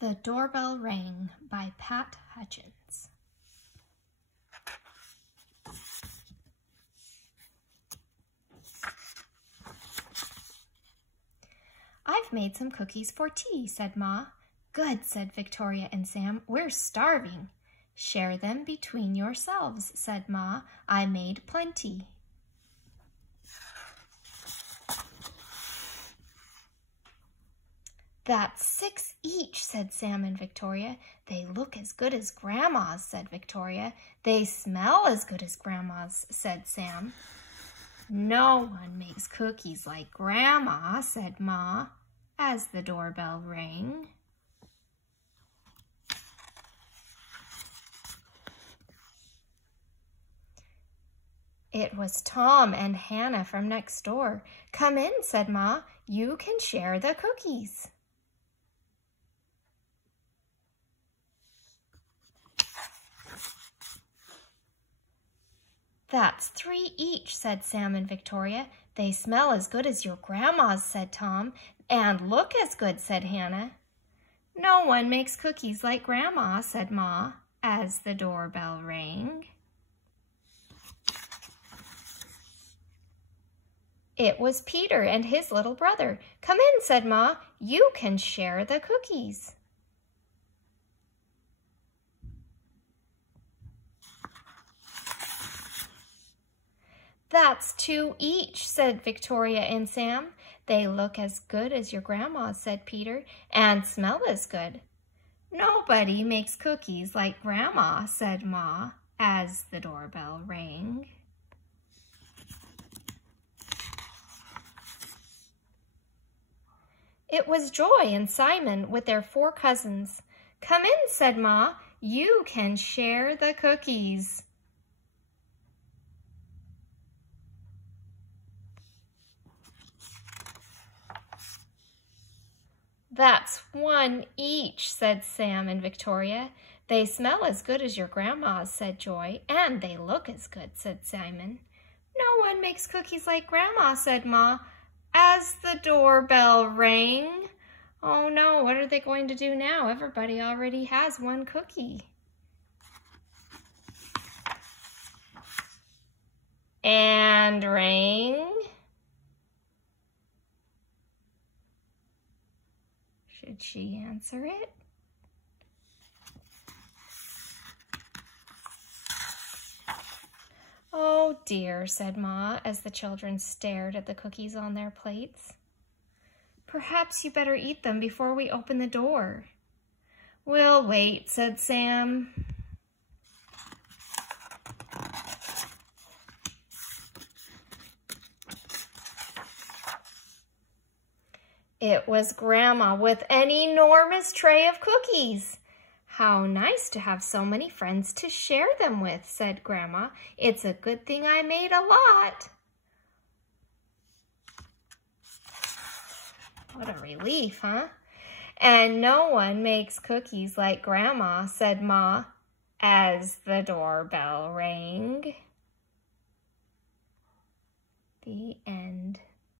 The Doorbell Rang by Pat Hutchins. "I've made some cookies for tea," said Ma. "Good," said Victoria and Sam. "We're starving." "Share them between yourselves," said Ma. "I made plenty." "That's 6 each," said Sam and Victoria. "They look as good as Grandma's," said Victoria. "They smell as good as Grandma's," said Sam. "No one makes cookies like Grandma," said Ma, as the doorbell rang. It was Tom and Hannah from next door. "Come in," said Ma. "You can share the cookies." "That's 3 each," said Sam and Victoria. "They smell as good as your Grandma's," said Tom. "And look as good," said Hannah. "No one makes cookies like Grandma," said Ma, as the doorbell rang. It was Peter and his little brother. "Come in," said Ma. "You can share the cookies." "That's 2 each," said Victoria and Sam. "They look as good as your Grandma's," said Peter, "and smell as good." "Nobody makes cookies like Grandma," said Ma, as the doorbell rang. It was Joy and Simon with their 4 cousins. "Come in," said Ma. "You can share the cookies." "That's 1 each," said Sam and Victoria. "They smell as good as your Grandma's," said Joy. "And they look as good," said Simon. "No one makes cookies like Grandma," said Ma, as the doorbell rang. Oh no, what are they going to do now? Everybody already has 1 cookie. And rang. Should she answer it? "Oh dear," said Ma, as the children stared at the cookies on their plates. "Perhaps you better eat them before we open the door." "We'll wait," said Sam. It was Grandma with an enormous tray of cookies. "How nice to have so many friends to share them with," said Grandma. "It's a good thing I made a lot." What a relief, huh? "And no one makes cookies like Grandma," said Ma, as the doorbell rang. The end.